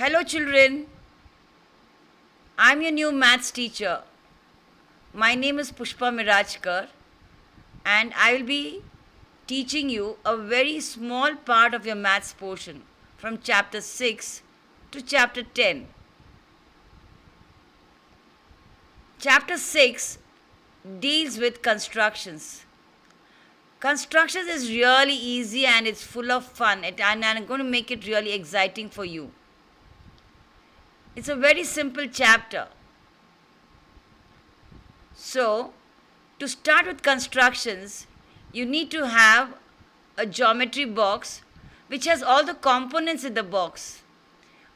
Hello, children. I'm your new maths teacher. My name is Pushpa Mirajkar, and I will be teaching you a very small part of your maths portion from chapter 6 to chapter 10. Chapter 6 deals with constructions. Constructions is really easy and it's full of fun, and I'm going to make it really exciting for you. It's a very simple chapter. So, to start with constructions, you need to have a geometry box which has all the components in the box: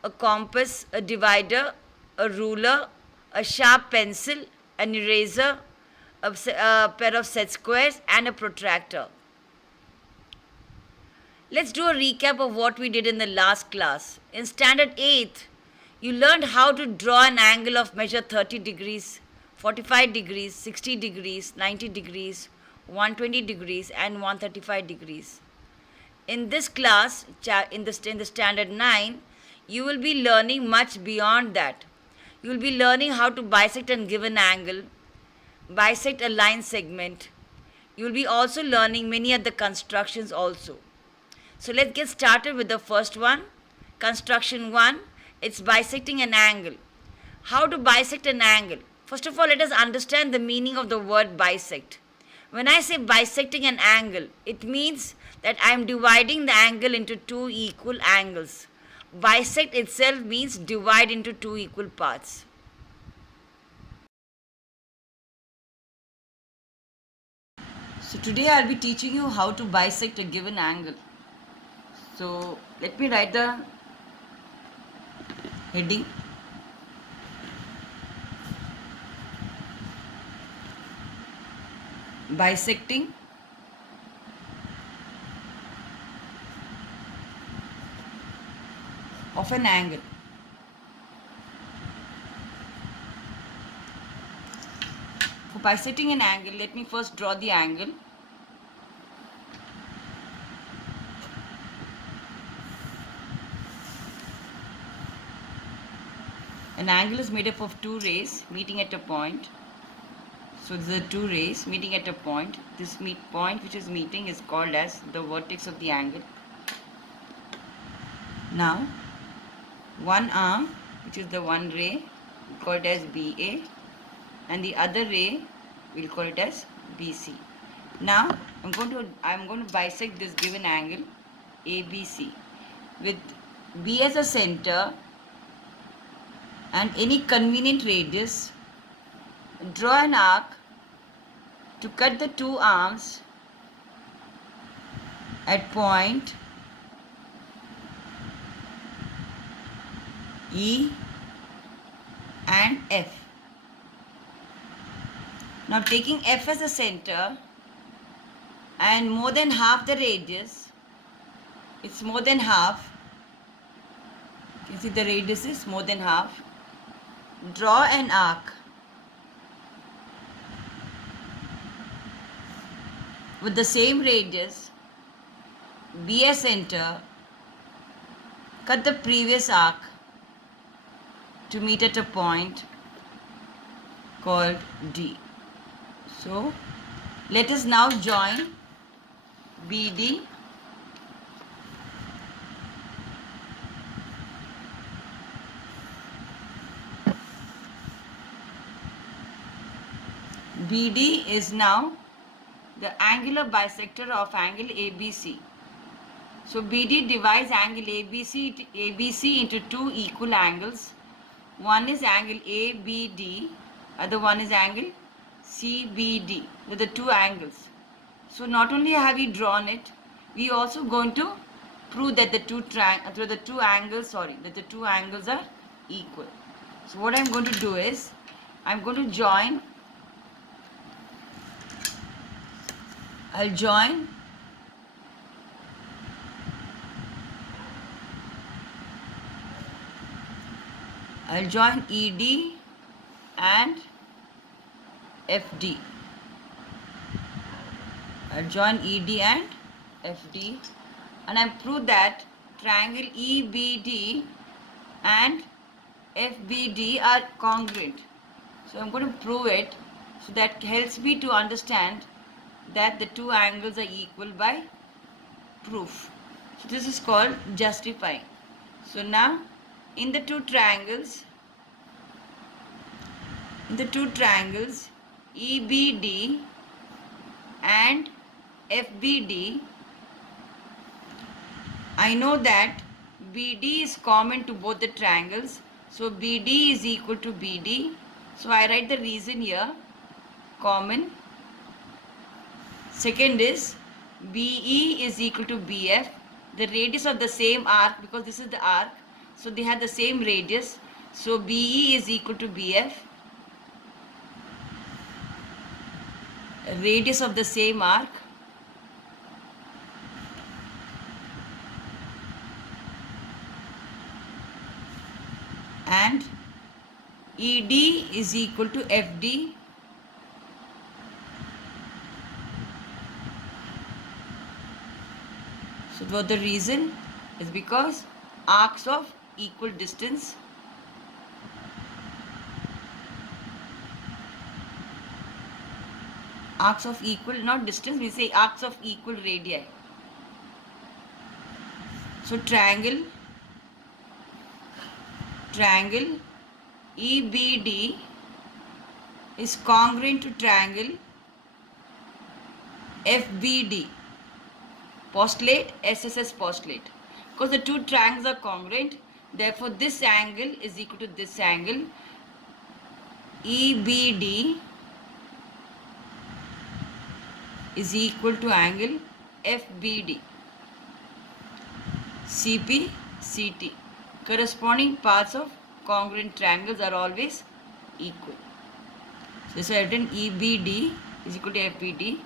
a compass, a divider, a ruler, a sharp pencil, an eraser, a pair of set squares, and a protractor. Let's do a recap of what we did in the last class. In standard 8th, you learned how to draw an angle of measure 30 degrees, 45 degrees, 60 degrees, 90 degrees, 120 degrees, and 135 degrees. In this class, in the standard 9, you will be learning much beyond that. You will be learning how to bisect and give an angle, bisect a line segment. You will be also learning many other constructions also. So let's get started with the first one. Construction 1, it's bisecting an angle. How to bisect an angle? First of all, let us understand the meaning of the word bisect. When I say bisecting an angle, it means that I am dividing the angle into two equal angles. Bisect itself means divide into two equal parts. So today I'll be teaching you how to bisect a given angle. So let me write the heading. Bisecting of an angle. For bisecting an angle, let me first draw the angle. An angle is made up of two rays meeting at a point. So there are two rays meeting at a point. This point which is meeting is called as the vertex of the angle. Now, one arm, which is the one ray, we call it as BA, and the other ray, we'll call it as BC. Now, I'm going to bisect this given angle ABC with B as a center and any convenient radius. Draw an arc to cut the two arms at point E and F. Now taking F as a center and more than half the radius, it's more than half. You see the radius is more than half. Draw an arc with the same radius, B as center, cut the previous arc to meet at a point called D. So, let us now join BD BD is now the angular bisector of angle ABC. So BD divides angle ABC into two equal angles. One is angle ABD, other one is angle CBD. They're the two angles. So not only have we drawn it, we also going to prove that the two angles are equal. So what I'm going to do is I'm going to join. I'll join ED and FD. I'll join ED and FD, and I prove that triangle EBD and FBD are congruent. So I'm going to prove it. So that helps me to understand that the two angles are equal by proof. So this is called justifying. So now in the two triangles EBD and FBD, I know that BD is common to both the triangles. So BD is equal to BD. So I write the reason here, common. Second is BE is equal to BF. The radius of the same arc, because this is the arc, so they have the same radius. So BE is equal to BF. Radius of the same arc. And ED is equal to FD. So what the reason is because arcs of equal distance. Arcs of equal, not distance, we say arcs of equal radii. So triangle EBD is congruent to triangle FBD. Postulate, SSS postulate. Because the two triangles are congruent, therefore this angle is equal to this angle. EBD is equal to angle FBD. CP, CT. Corresponding parts of congruent triangles are always equal. So this is written EBD is equal to FBD,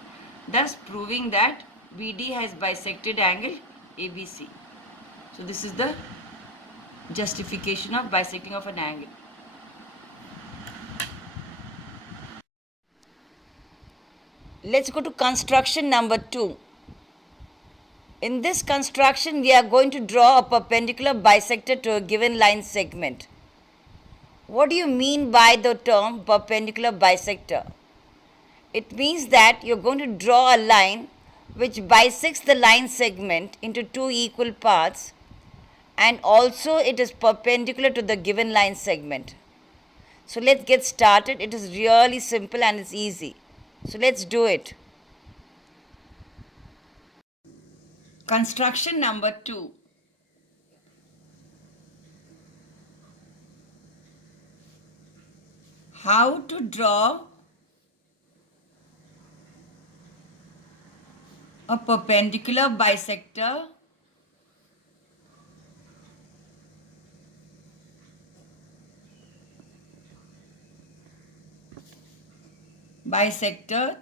thus proving that BD has bisected angle ABC. So this is the justification of bisecting of an angle. Let's go to construction number 2. In this construction, we are going to draw a perpendicular bisector to a given line segment. What do you mean by the term perpendicular bisector? It means that you're going to draw a line which bisects the line segment into two equal parts, and also it is perpendicular to the given line segment. So let's get started. It is really simple and it's easy. So let's do it. Construction number 2. How to draw a perpendicular bisector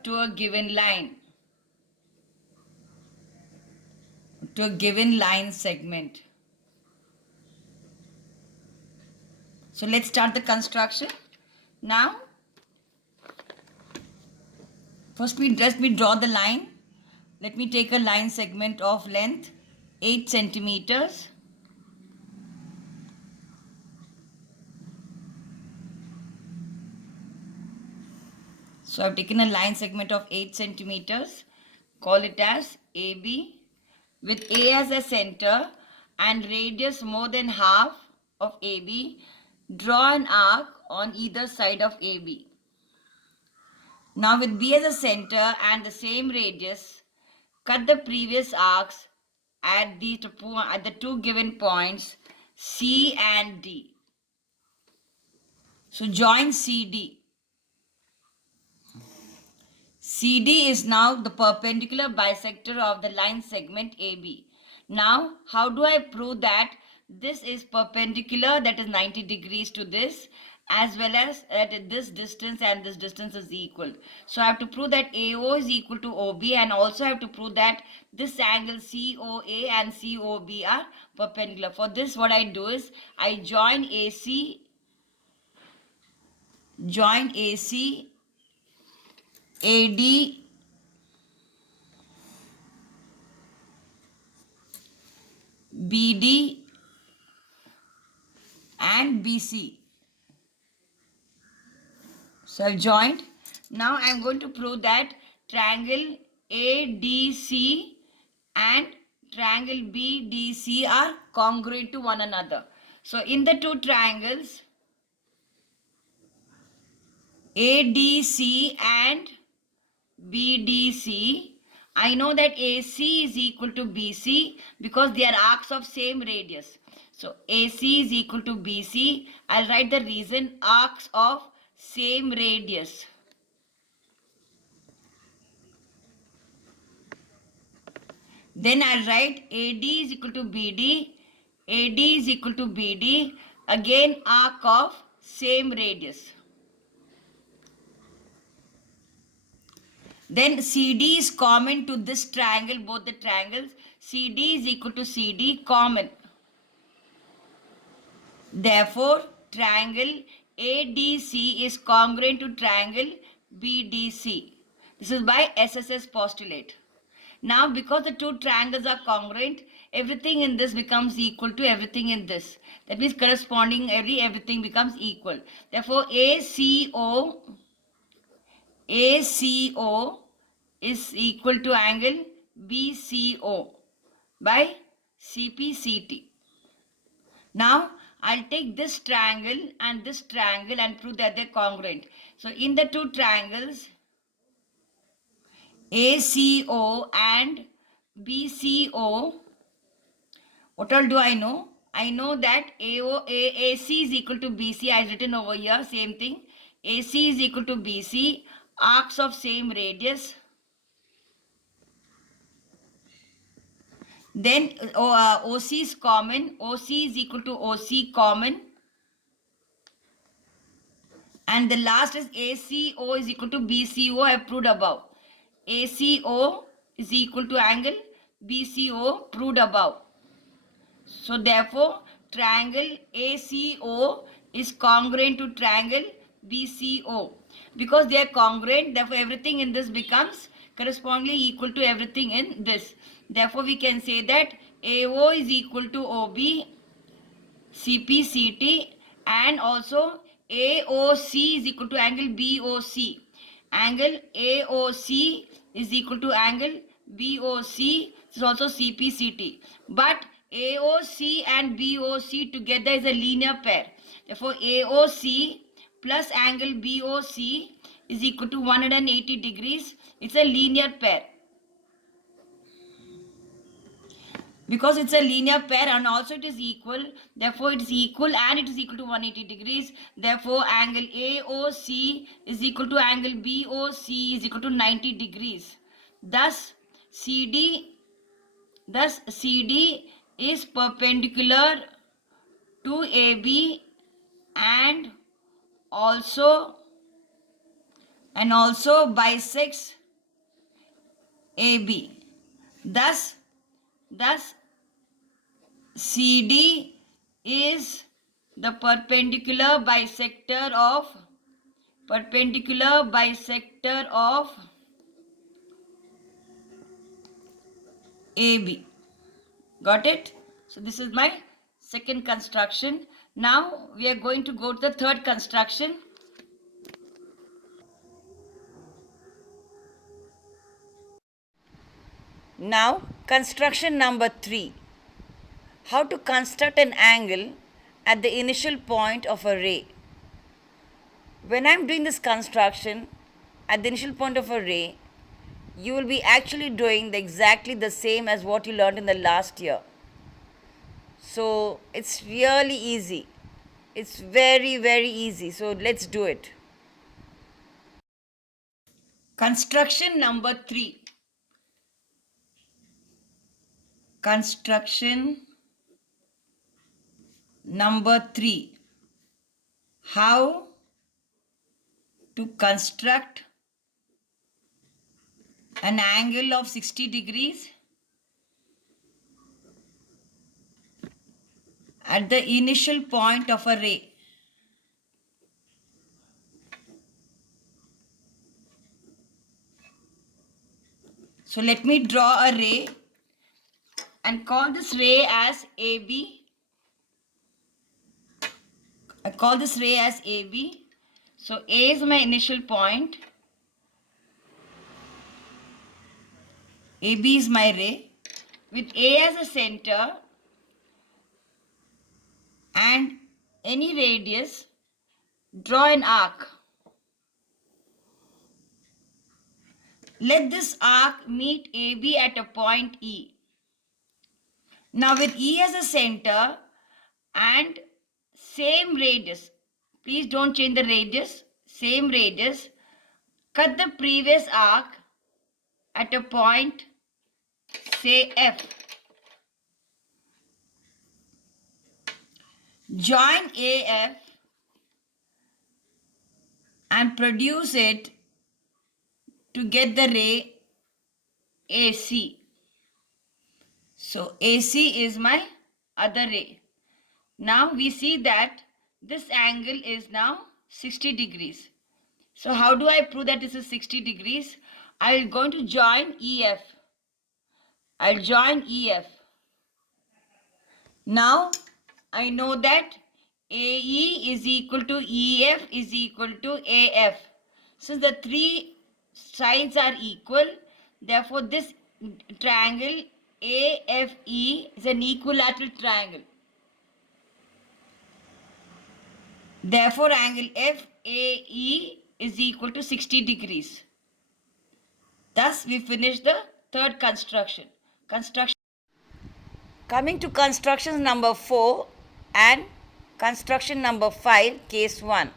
to a given line, to a given line segment. So let's start the construction. Now, first let me draw the line. Let me take a line segment of length 8 centimeters. So I've taken a line segment of 8 centimeters. Call it as AB, with A as a center and radius more than half of AB. Draw an arc on either side of AB. Now with B as a center and the same radius, cut the previous arcs at the two given points C and D. So join CD. CD is now the perpendicular bisector of the line segment AB. Now, how do I prove that this is perpendicular, that is 90 degrees to this, as well as that this distance and this distance is equal? So I have to prove that AO is equal to OB, and also I have to prove that this angle COA and COB are perpendicular. For this, what I do is I join AC, AD, BD, and BC. So I've joined. Now I'm going to prove that triangle ADC and triangle BDC are congruent to one another. So in the two triangles ADC and BDC, I know that AC is equal to BC because they are arcs of same radius. So AC is equal to BC. I'll write the reason: arcs of same radius. Then I'll write AD is equal to BD. AD is equal to BD. Again arc of same radius. Then CD is common to this triangle, both the triangles. CD is equal to CD, common. Therefore, triangle ADC is congruent to triangle BDC. This is by SSS postulate. Now, because the two triangles are congruent, everything in this becomes equal to everything in this. That means corresponding everything becomes equal. Therefore, ACO is equal to angle BCO by CPCT. Now, I'll take this triangle and prove that they're congruent. So, in the two triangles, ACO and BCO, what all do I know? I know that AC is equal to BC. I've written over here, same thing. AC is equal to BC, arcs of same radius. Then OC is common. OC is equal to OC, common. And the last is ACO is equal to BCO, I have proved above. ACO is equal to angle BCO, proved above. So therefore, triangle ACO is congruent to triangle BCO. Because they are congruent, therefore everything in this becomes correspondingly equal to everything in this. Therefore, we can say that AO is equal to OB, CPCT, and also AOC is equal to angle BOC. Angle AOC is equal to angle BOC, is also CPCT. But AOC and BOC together is a linear pair. Therefore, AOC plus angle BOC is equal to 180 degrees. It's a linear pair. Because it's a linear pair and also it is equal, therefore it is equal and it is equal to 180 degrees. Therefore, angle AOC is equal to angle BOC is equal to 90 degrees. Thus, CD is perpendicular to AB and also bisects AB. Thus CD is the perpendicular bisector of AB. Got it? So this is my second construction. Now we are going to go to the third construction. Now, construction number 3. How to construct an angle at the initial point of a ray. When I am doing this construction at the initial point of a ray, you will be actually doing exactly the same as what you learned in the last year. So, it's really easy. It's very, very easy. So, let's do it. Construction number 3. Construction number 3. How to construct an angle of 60 degrees at the initial point of a ray. So let me draw a ray and call this ray as AB. call this ray as AB. So A is my initial point. AB is my ray. With A as a center and any radius, draw an arc. Let this arc meet AB at a point E. Now with E as a center and same radius, please don't change the radius, same radius, cut the previous arc at a point, say F. Join AF and produce it to get the ray AC. So AC is my other ray. Now we see that this angle is now 60 degrees. So how do I prove that this is 60 degrees? I'm going to join EF. I'll join EF. Now I know that AE is equal to EF is equal to AF. Since the three sides are equal, therefore this triangle AFE is an equilateral triangle. Therefore angle FAE is equal to 60 degrees. Thus we finish the third construction. Coming to constructions number 4 and construction number 5, case 1.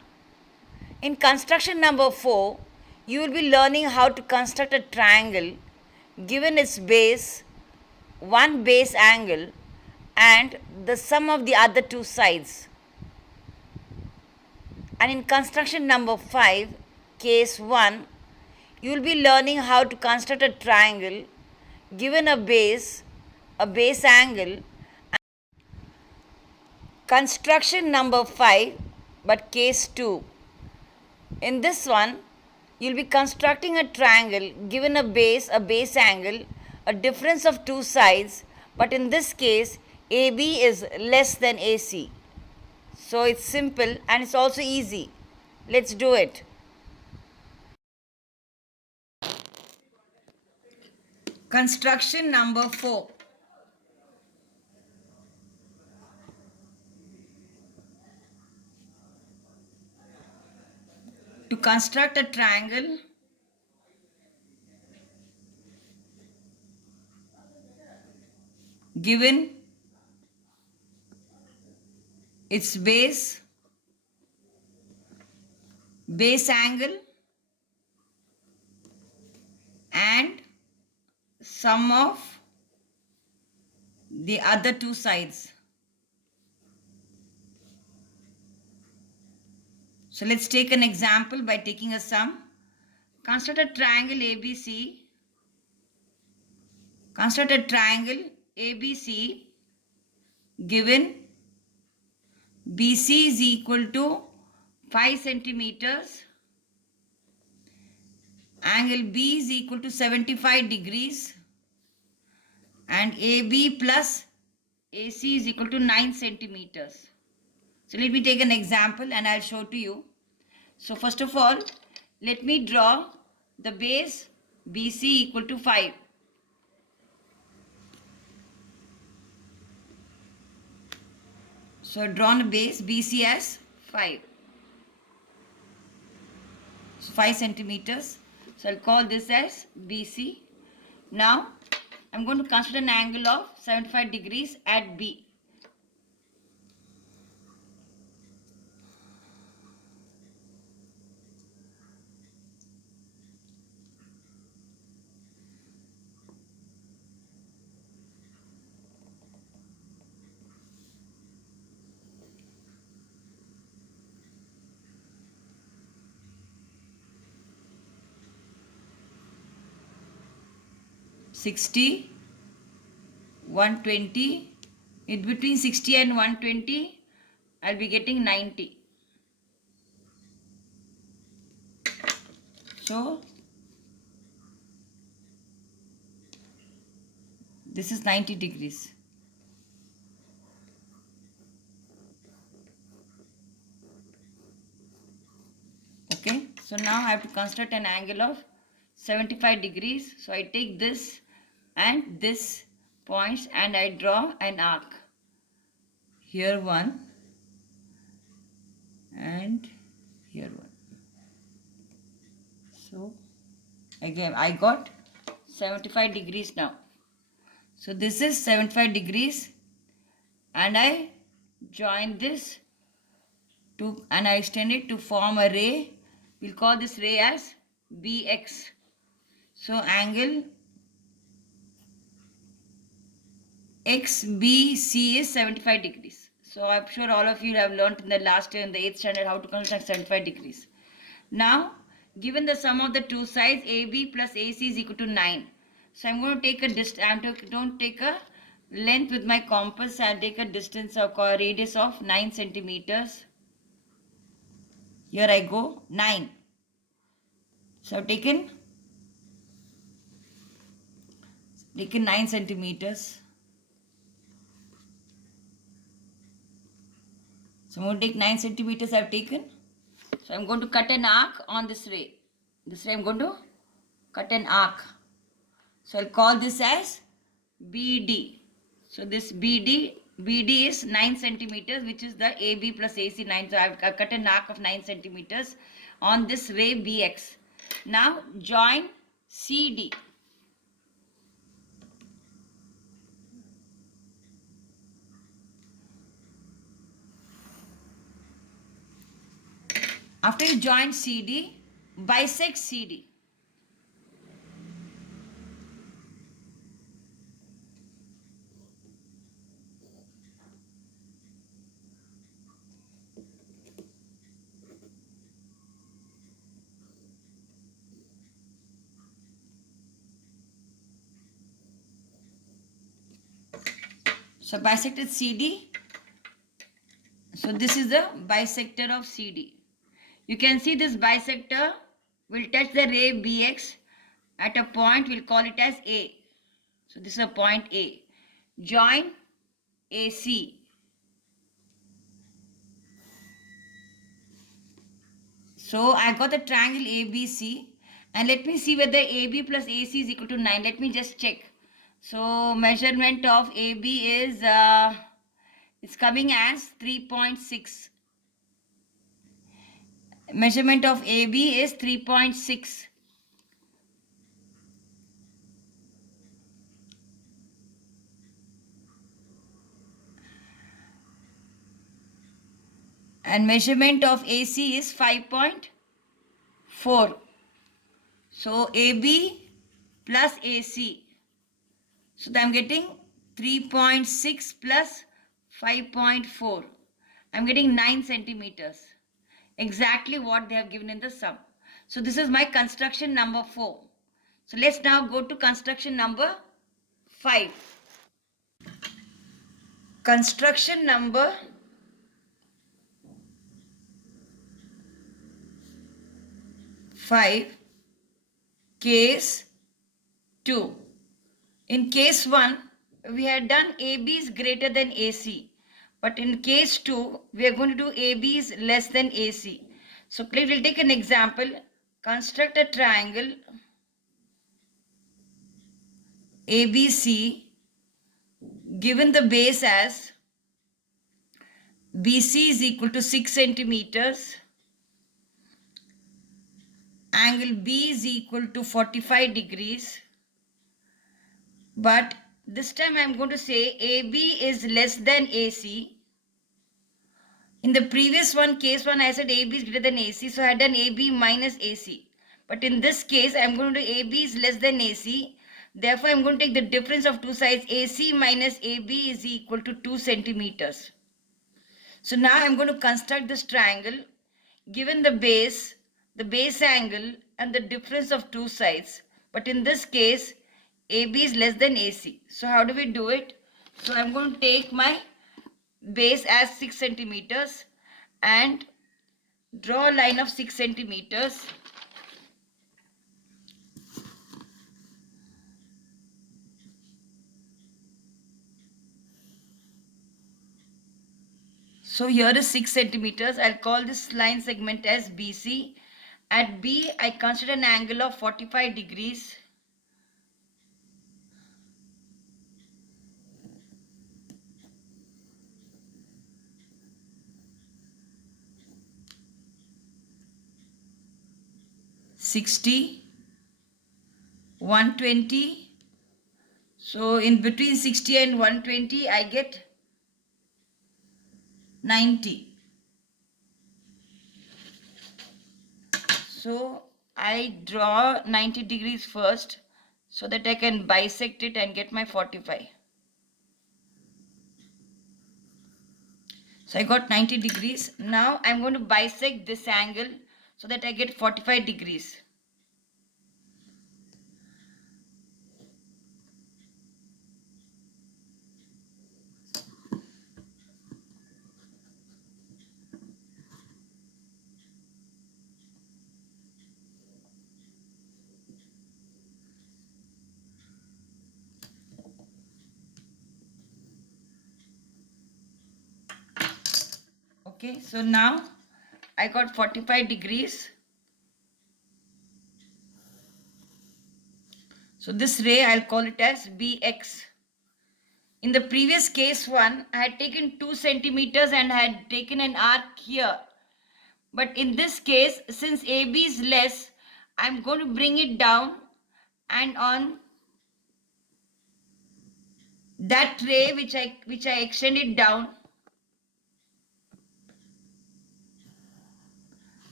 In construction number 4, you will be learning how to construct a triangle given its base, one base angle and the sum of the other two sides. And in construction number 5, case 1, you will be learning how to construct a triangle given a base angle. Construction number 5, but case 2. In this one, you will be constructing a triangle given a base angle, a difference of two sides, but in this case, AB is less than AC. So it's simple and it's also easy. Let's do it. Construction number 4. To construct a triangle, given its base angle and sum of the other two sides. So let's take an example by taking a sum. Construct a triangle ABC. Construct a triangle ABC given BC is equal to 5 centimeters. Angle B is equal to 75 degrees. And AB plus AC is equal to 9 centimeters. So let me take an example and I'll show to you. So first of all, let me draw the base BC equal to 5. So I've drawn a base BC as 5. So 5 centimeters. So I'll call this as BC. Now I'm going to consider an angle of 75 degrees at B. $60, $120. In between 60 and 120, I'll be getting 90. So this is 90 degrees. So now I have to construct an angle of 75 degrees. So I take this and this points and I draw an arc. Here one and here one. So again I got 75 degrees now. So this is 75 degrees and I join this to and I extend it to form a ray. We'll call this ray as BX. So angle XBC is 75 degrees. So I'm sure all of you have learnt in the last year in the 8th standard how to construct 75 degrees. Now, given the sum of the two sides AB plus AC is equal to 9. So I'm going to take a distance. I'm going to take a length with my compass. I'll take a distance of a radius of 9 centimeters. Here I go 9. So I've taken 9 centimeters. So I'm going to take 9 centimeters I've taken. So I'm going to cut an arc on this ray. This ray I'm going to cut an arc. So I'll call this as BD. So this BD is 9 centimeters, which is the AB plus AC 9. So I've cut an arc of 9 centimeters on this ray BX. Now join CD. After you join CD, bisect CD. So bisected CD. So this is the bisector of CD. You can see this bisector will touch the ray BX at a point, we'll call it as A. So this is a point A. Join AC. So I got the triangle ABC and let me see whether AB plus AC is equal to 9. Let me just check. So measurement of AB is it's coming as 3.6. Measurement of AB is 3.6. And measurement of AC is 5.4. So AB plus AC. So I'm getting 3.6 plus 5.4. I'm getting 9 centimeters. Exactly what they have given in the sum. So this is my construction number 4. So let's now go to construction number 5. Construction number 5, case 2. In case 1, we had done AB is greater than AC. But in case 2, we are going to do AB is less than AC. So please we'll take an example. Construct a triangle ABC given the base as BC is equal to 6 centimeters. Angle B is equal to 45 degrees. But this time I am going to say AB is less than AC. In the previous one, case 1, I said AB is greater than AC. So I had done AB minus AC. But in this case, I am going to do AB is less than AC. Therefore, I am going to take the difference of two sides. AC minus AB is equal to 2 centimeters. So now I am going to construct this triangle. Given the base angle and the difference of two sides. But in this case, AB is less than AC. So how do we do it? So I am going to take my base as 6 centimeters and draw a line of 6 centimeters. So here is 6 centimeters. I'll call this line segment as BC At B, I consider an angle of 45 degrees. $60, $120. So in between 60 and 120, I get 90. So I draw 90 degrees first so that I can bisect it and get my 45. So I got 90 degrees. Now I'm going to bisect this angle so that I get 45 degrees. Okay, so now I got 45 degrees. So this ray, I'll call it as BX. In the previous case one, I had taken 2 centimeters and had taken an arc here. But in this case, since AB is less, I'm going to bring it down, and on that ray which I extended down,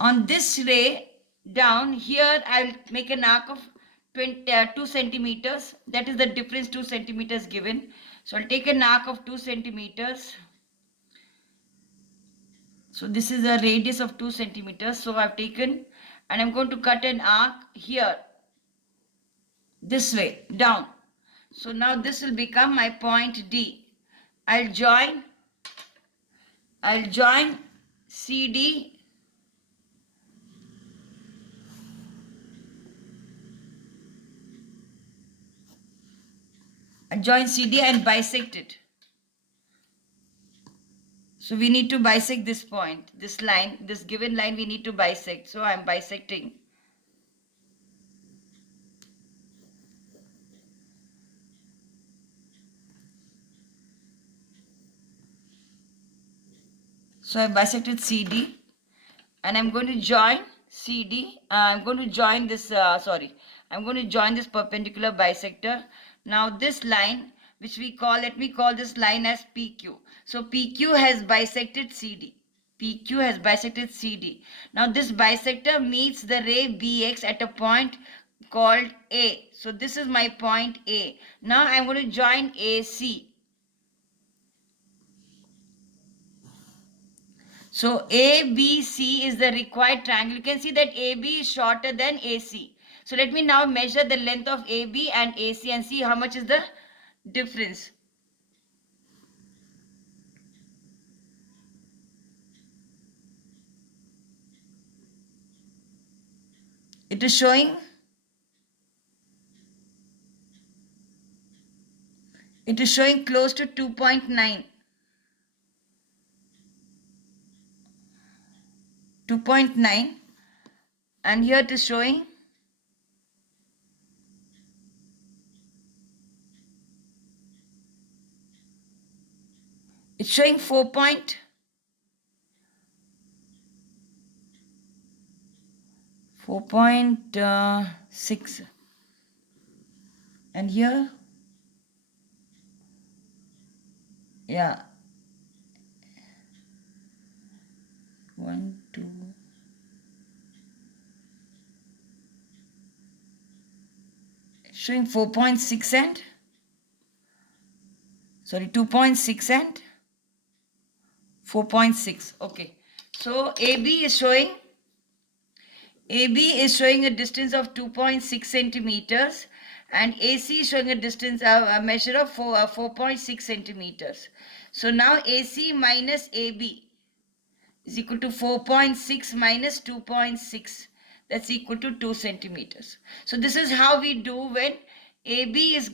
on this ray down here, I'll make an arc of 2 centimeters. That is the difference, 2 centimeters given. So I'll take an arc of 2 centimeters. So this is a radius of 2 centimeters. So I've taken, and I'm going to cut an arc here, this way, down. So now this will become my point D. I'll join CD and bisect it. So we need to bisect this point, this line, this given line we need to bisect. So I'm bisecting. So I bisected CD, and I'm going to join CD. I'm going to join this, I'm going to join this perpendicular bisector. Now this line, which let me call this line as PQ. So PQ has bisected CD. PQ has bisected CD. Now this bisector meets the ray BX at a point called A. So this is my point A. Now I'm going to join AC. So ABC is the required triangle. You can see that AB is shorter than AC. So let me now measure the length of AB and AC and see how much is the difference. It is showing 'close to 2.9. 2.9, and here it is showing it's showing 4.6, and here, yeah, 1 2 showing 4.6 and 2.6 and 4.6. Okay, so AB is showing a distance of 2.6 centimeters, and AC is showing a distance a measure of 4.6 centimeters. So now AC minus AB is equal to 4.6 minus 2.6. That's equal to 2 centimeters. So this is how we do when AB is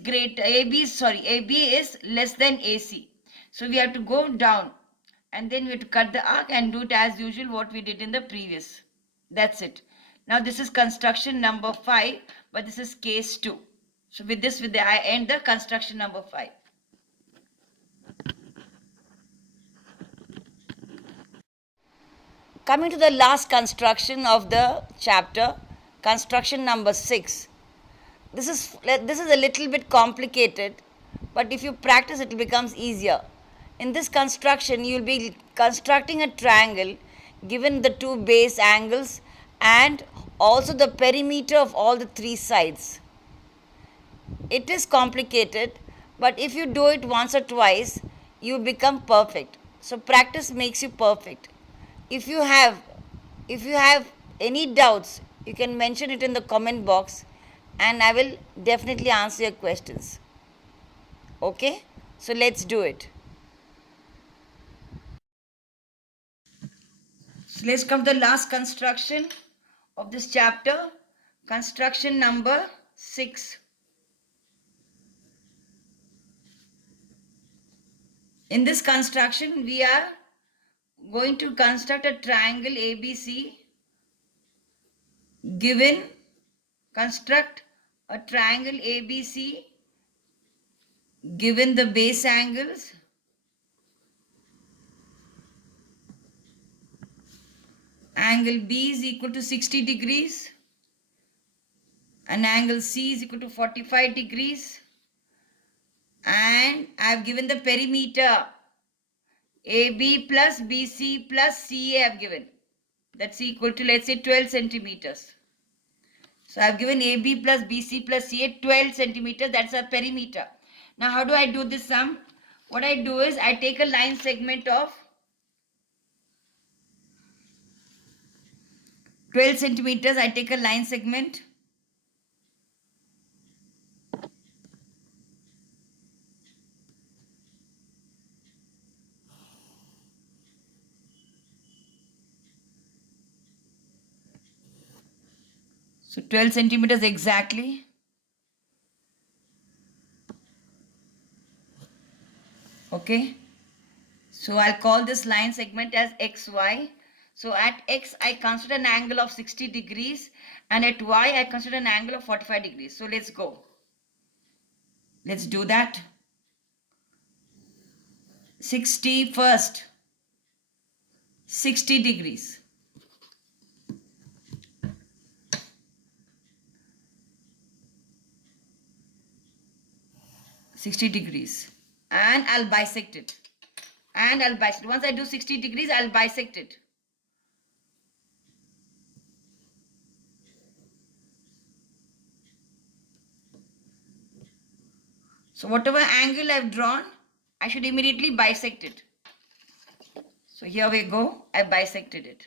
less than AC. So we have to go down, and then we have to cut the arc and do it as usual what we did in the previous. That's it. Now this is construction number 5, but this is case 2. So with this, I end the construction number 5. Coming to the last construction of the chapter, construction number 6. This is a little bit complicated, but if you practice it becomes easier. In this construction, you will be constructing a triangle given the two base angles and also the perimeter of all the three sides. It is complicated, but if you do it once or twice, you become perfect. So practice makes you perfect. If you have any doubts, you can mention it in the comment box and I will definitely answer your questions. Okay? So let's do it. So let's come to the last construction of this chapter, construction number 6. In this construction, we are going to construct a triangle ABC construct a triangle ABC given the base angles angle B is equal to 60 degrees and angle C is equal to 45 degrees, and I have given the perimeter AB plus BC plus CA I have given. That's equal to, let's say, 12 centimeters. So I have given AB plus BC plus CA 12 centimeters. That's our perimeter. Now how do I do this sum? What I do is I take a line segment of 12 centimeters. I take a line segment. So 12 centimeters exactly. Okay. So I'll call this line segment as XY. So at X, I consider an angle of 60 degrees and at Y, I consider an angle of 45 degrees. So let's go. Let's do that. 60 first. 60 degrees. And I'll bisect it. Once I do 60 degrees, I'll bisect it. So whatever angle I've drawn, I should immediately bisect it. So here we go. I bisected it.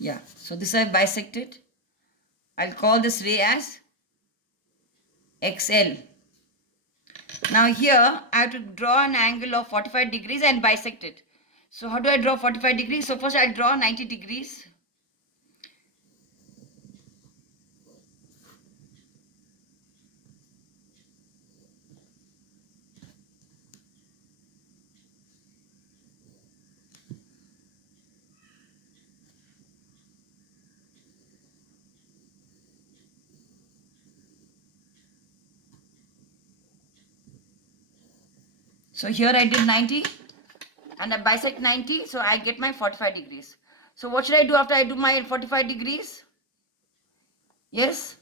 Yeah, so this I bisected. I'll call this ray as XL. Now here I have to draw an angle of 45 degrees and bisect it. So how do I draw 45 degrees? So first I'll draw 90 degrees. So here I did 90 and I bisect 90, so I get my 45 degrees. So what should I do after I do my 45 degrees? Yes,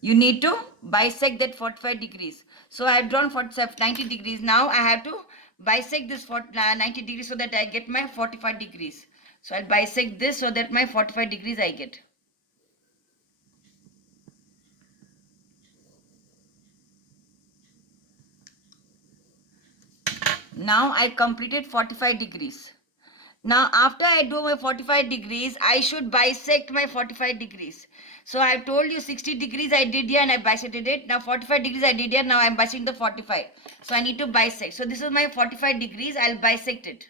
you need to bisect that 45 degrees. So I have drawn 90 degrees. Now I have to bisect this 90 degrees so that I get my 45 degrees. So I'll bisect this so that my 45 degrees I get. Now I completed 45 degrees. Now after I do my 45 degrees, I should bisect my 45 degrees. So I have told you 60 degrees I did here and I bisected it. Now 45 degrees I did here, now I am bisecting the 45. So I need to bisect. So this is my 45 degrees, I will bisect it.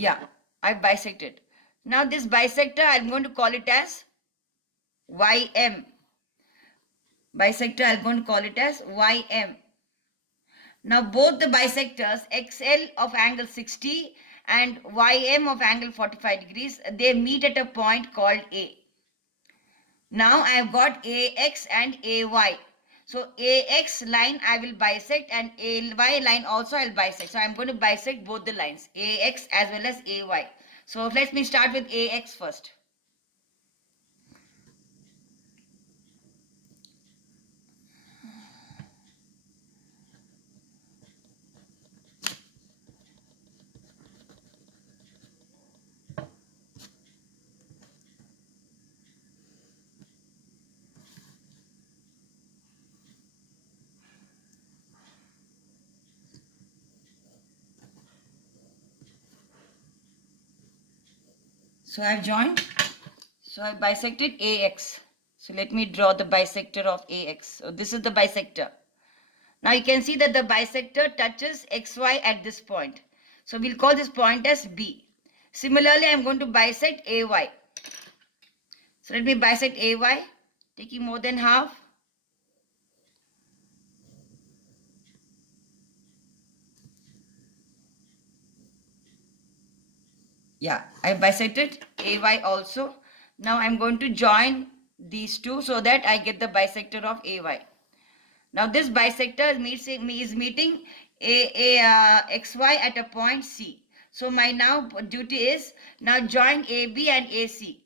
Yeah, I bisected. Now this bisector, I'm going to call it as YM. Bisector, I'm going to call it as YM. Now both the bisectors, XL of angle 60 and YM of angle 45 degrees, they meet at a point called A. Now I have got AX and AY. So AX line I will bisect and AY line also I will bisect. So I am going to bisect both the lines, AX as well as AY. So let me start with AX first. So I have joined. So I bisected AX. So let me draw the bisector of AX. So this is the bisector. Now you can see that the bisector touches XY at this point. So we'll call this point as B. Similarly, I'm going to bisect AY. So let me bisect AY, taking more than half. Yeah, I bisected AY also. Now I'm going to join these two so that I get the bisector of AY. Now this bisector is meeting XY at a point C. So my now duty is now join AB and AC.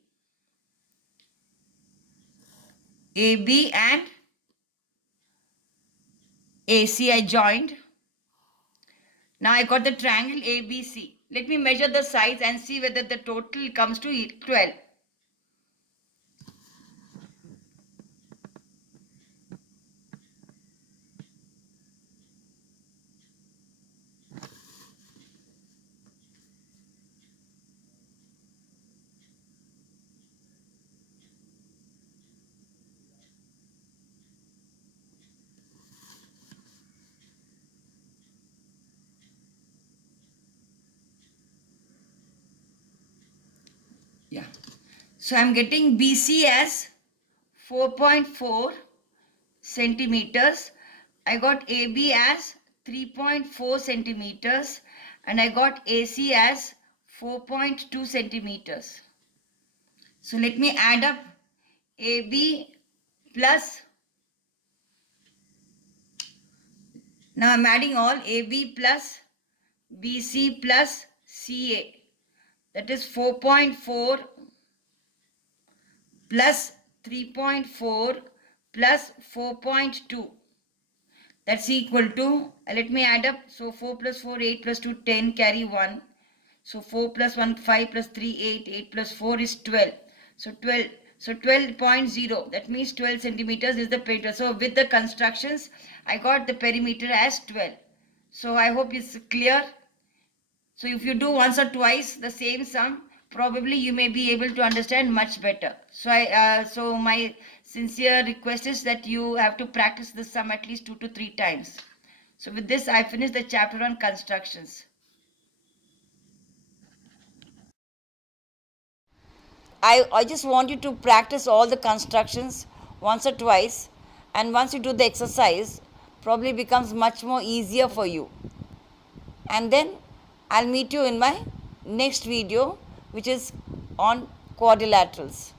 AB and AC I joined. Now I got the triangle ABC. Let me measure the sides and see whether the total comes to 12. Yeah. So I'm getting BC as 4.4 centimeters. I got AB as 3.4 centimeters and I got AC as 4.2 centimeters. So let me add up AB plus, now I'm adding all AB plus BC plus CA, that is 4.4 plus 3.4 plus 4.2. That's equal to, let me add up. So 4 plus 4, 8 plus 2, 10, carry 1. So 4 plus 1, 5 plus 3, 8. 8 plus 4 is 12. So 12. So 12.0. That means 12 centimeters is the perimeter. So with the constructions, I got the perimeter as 12. So I hope it's clear. So if you do once or twice the same sum, probably you may be able to understand much better. So my sincere request is that you have to practice this sum at least 2 to 3 times. So with this, I finished the chapter on constructions. I just want you to practice all the constructions once or twice, and once you do the exercise, probably becomes much more easier for you. And then I'll meet you in my next video, which is on quadrilaterals.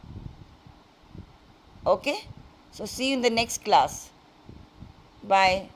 Okay? So see you in the next class. Bye.